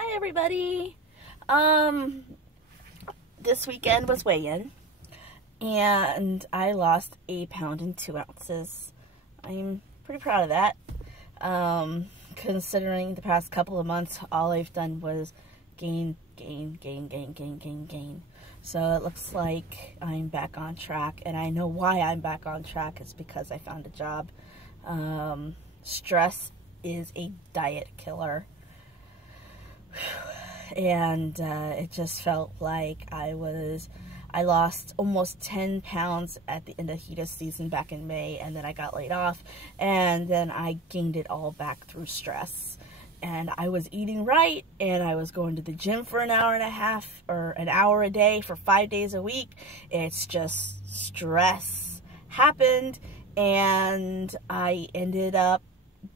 Hi everybody. This weekend was weigh-in and I lost 1 pound and 2 ounces. I'm pretty proud of that. Considering the past couple of months, all I've done was gain. So it looks like I'm back on track, and I know why I'm back on track is because I found a job. Stress is a diet killer. And it just felt like I lost almost 10 pounds at the end of heat season back in May, and then I got laid off, and then I gained it all back through stress. And I was eating right, and I was going to the gym for an hour and a half or an hour a day for 5 days a week. It's just stress happened, and I ended up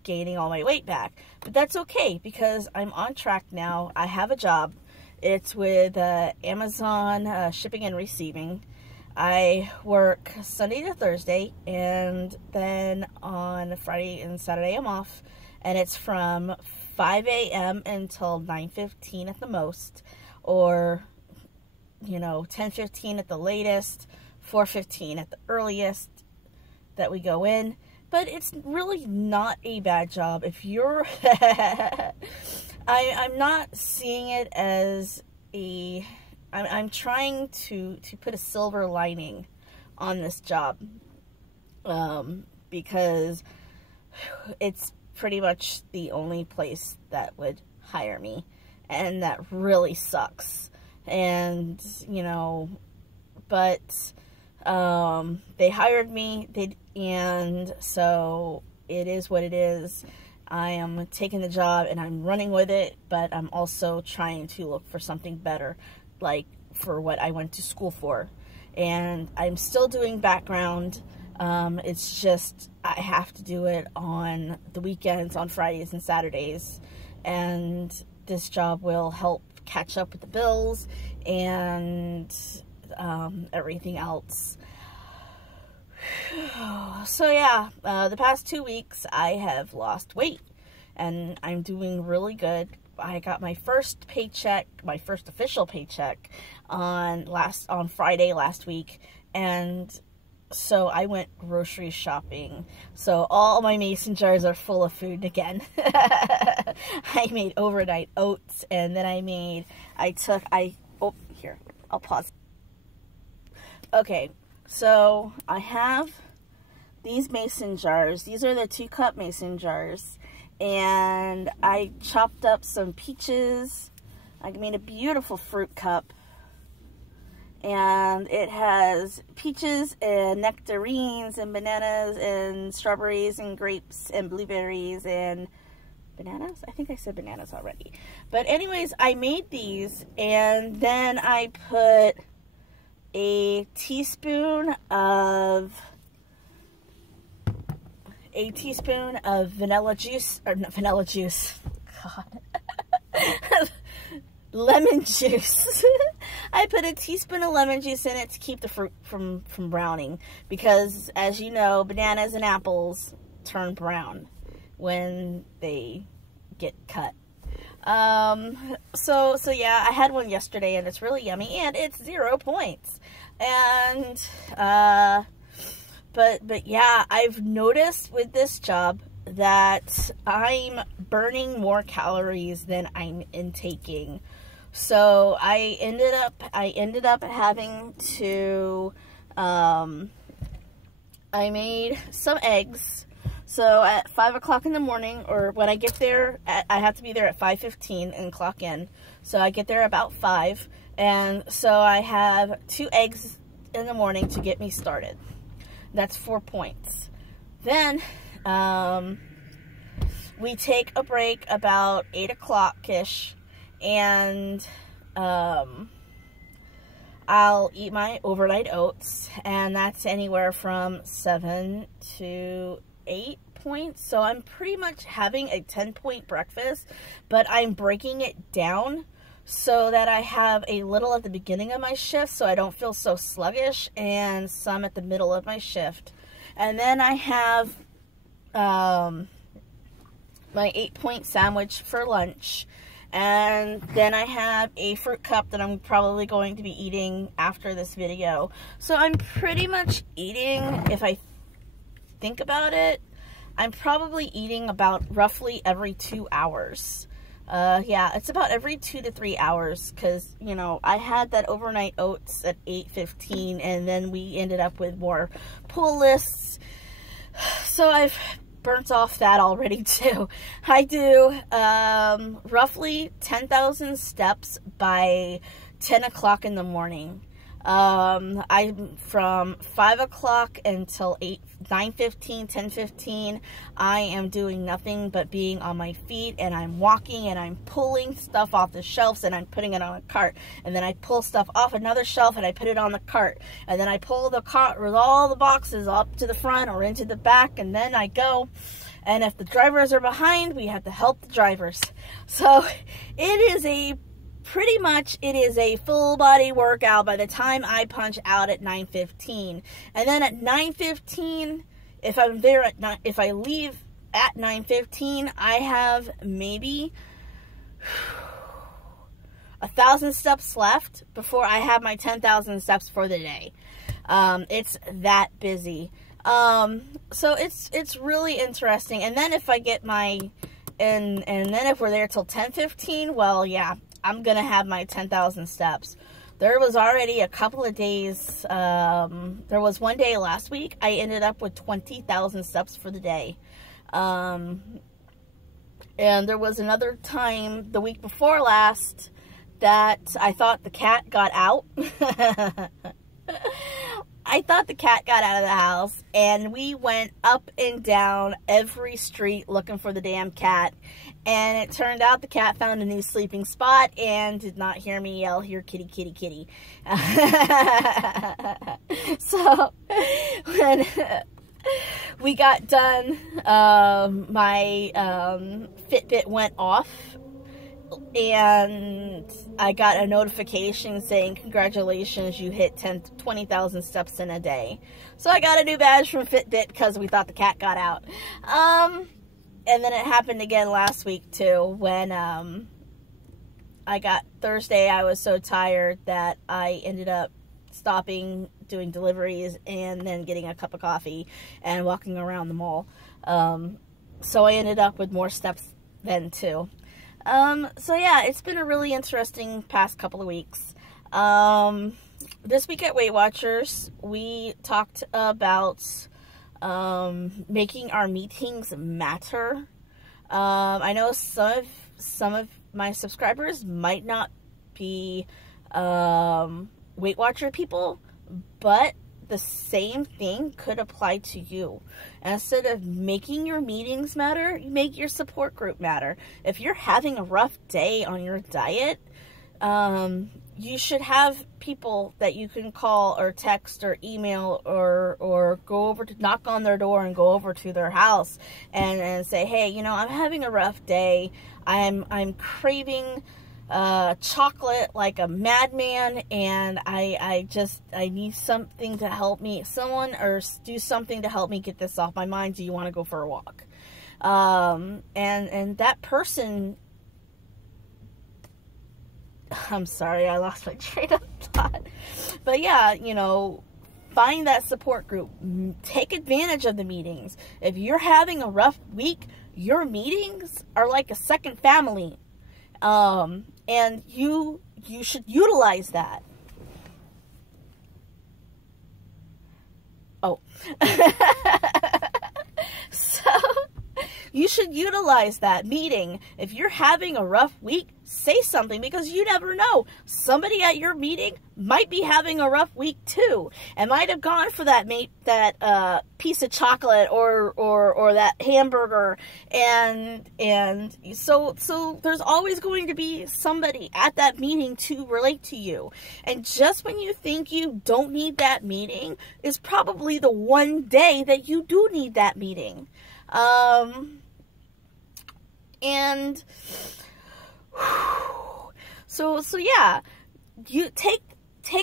gaining all my weight back. But that's okay because I'm on track now. I have a job. It's with Amazon shipping and receiving. I work Sunday to Thursday, and then on Friday and Saturday I'm off, and it's from 5 a.m. until 9:15 at the most, or 10:15 at the latest, 4:15 at the earliest that we go in. But it's really not a bad job. If you're I'm not seeing it as I'm trying to put a silver lining on this job, because it's pretty much the only place that would hire me, and that really sucks. And but they hired me, and so it is what it is. I am taking the job and I'm running with it, but I'm also trying to look for something better, like for what I went to school for. And I'm still doing background. It's just I have to do it on the weekends, on Fridays and Saturdays, and this job will help catch up with the bills and everything else. So yeah, the past 2 weeks I have lost weight, and I'm doing really good. I got my first paycheck, my first official paycheck on Friday last week, and so I went grocery shopping. So all my mason jars are full of food again. I made overnight oats, and then here, I'll pause. Okay, so I have these mason jars. These are the 2-cup mason jars, and I chopped up some peaches. I made a beautiful fruit cup, and it has peaches and nectarines and bananas and strawberries and grapes and blueberries and bananas. I think I said bananas already. But anyways, I made these, and then I put a teaspoon of vanilla juice, or not vanilla juice, God, lemon juice. I put a teaspoon of lemon juice in it to keep the fruit from browning, because as you know, bananas and apples turn brown when they get cut. So yeah, I had one yesterday, and it's really yummy, and it's 0 points. And but yeah, I've noticed with this job that I'm burning more calories than I'm intaking. So I ended up having to I made some eggs. So at 5 o'clock in the morning, or when I get there, I have to be there at 5:15 and clock in. So I get there about 5, and so I have 2 eggs in the morning to get me started. That's 4 points. Then we take a break about 8 o'clock-ish, and I'll eat my overnight oats, and that's anywhere from 7 to 8 points. So I'm pretty much having a 10-point breakfast, but I'm breaking it down so that I have a little at the beginning of my shift so I don't feel so sluggish, and some at the middle of my shift. And then I have my 8-point sandwich for lunch, And then I have a fruit cup that I'm probably going to be eating after this video. So I'm pretty much eating, if I think about it, I'm probably eating about roughly every 2 hours. Yeah, it's about every 2 to 3 hours, because, you know, I had that overnight oats at 8:15, and then we ended up with more pull lists. So I've burnt off that already too. I do roughly 10,000 steps by 10 o'clock in the morning. I'm from 5 o'clock until 9:15, 10:15. I am doing nothing but being on my feet, and I'm walking, and I'm pulling stuff off the shelves, and I'm putting it on a cart, and then I pull stuff off another shelf, and I put it on the cart, and then I pull the cart with all the boxes up to the front or into the back, and then I go. And if the drivers are behind, we have to help the drivers. So it is a pretty much, it is a full body workout by the time I punch out at 9:15. And then at 9:15, if I'm there at if I leave at 9:15, I have maybe 1,000 steps left before I have my 10,000 steps for the day. It's that busy. So it's really interesting. And then if I get my, and then if we're there till 10:15, well, yeah, I'm gonna have my 10,000 steps. There was already a couple of days, there was one day last week, I ended up with 20,000 steps for the day. And there was another time the week before last that I thought the cat got out. I thought the cat got out of the house, and we went up and down every street looking for the damn cat, and it turned out the cat found a new sleeping spot and did not hear me yell, "Here, kitty, kitty, kitty." So when we got done, my Fitbit went off, and I got a notification saying, "Congratulations, you hit 20,000 steps in a day." So I got a new badge from Fitbit because we thought the cat got out. And then it happened again last week too, when I got Thursday. I was so tired that I ended up stopping doing deliveries and then getting a cup of coffee and walking around the mall. So I ended up with more steps then too. So yeah, it's been a really interesting past couple of weeks. This week at Weight Watchers, we talked about making our meetings matter. I know some of my subscribers might not be Weight Watcher people, but the same thing could apply to you. Instead of making your meetings matter, you make your support group matter. If you're having a rough day on your diet, you should have people that you can call or text or email or go over to knock on their door and go over to their house and say, "Hey, you know, I'm having a rough day. I'm craving chocolate like a madman, and I need something to help me, someone or do something to help me get this off my mind. Do you want to go for a walk?" And that person, I'm sorry, I lost my train of thought, but yeah, you know, find that support group, take advantage of the meetings. If you're having a rough week, your meetings are like a second family. And you should utilize that. Oh. So, you should utilize that meeting. If you're having a rough week, say something, because you never know. Somebody at your meeting might be having a rough week too, and might have gone for that piece of chocolate or that hamburger, and so there's always going to be somebody at that meeting to relate to you. And just when you think you don't need that meeting is probably the one day that you do need that meeting. And so yeah, you take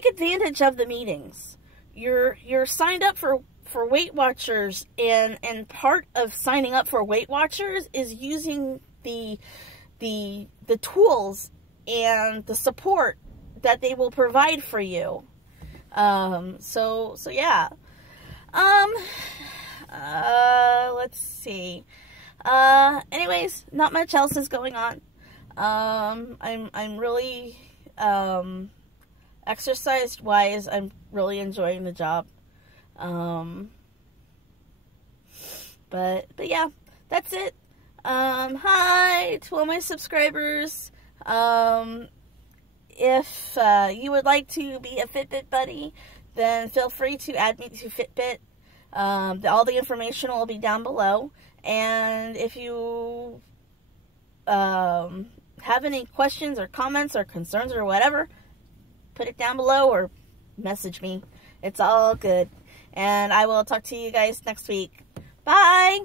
advantage of the meetings. You're signed up for Weight Watchers, and part of signing up for Weight Watchers is using the the tools and the support that they will provide for you. So yeah. Let's see. Anyways, not much else is going on. I'm really, exercise wise, I'm really enjoying the job. But yeah, that's it. Hi to all my subscribers. If you would like to be a Fitbit buddy, then feel free to add me to Fitbit. All the information will be down below. And if you have any questions or comments or concerns or whatever, put it down below or message me. It's all good. And I will talk to you guys next week. Bye!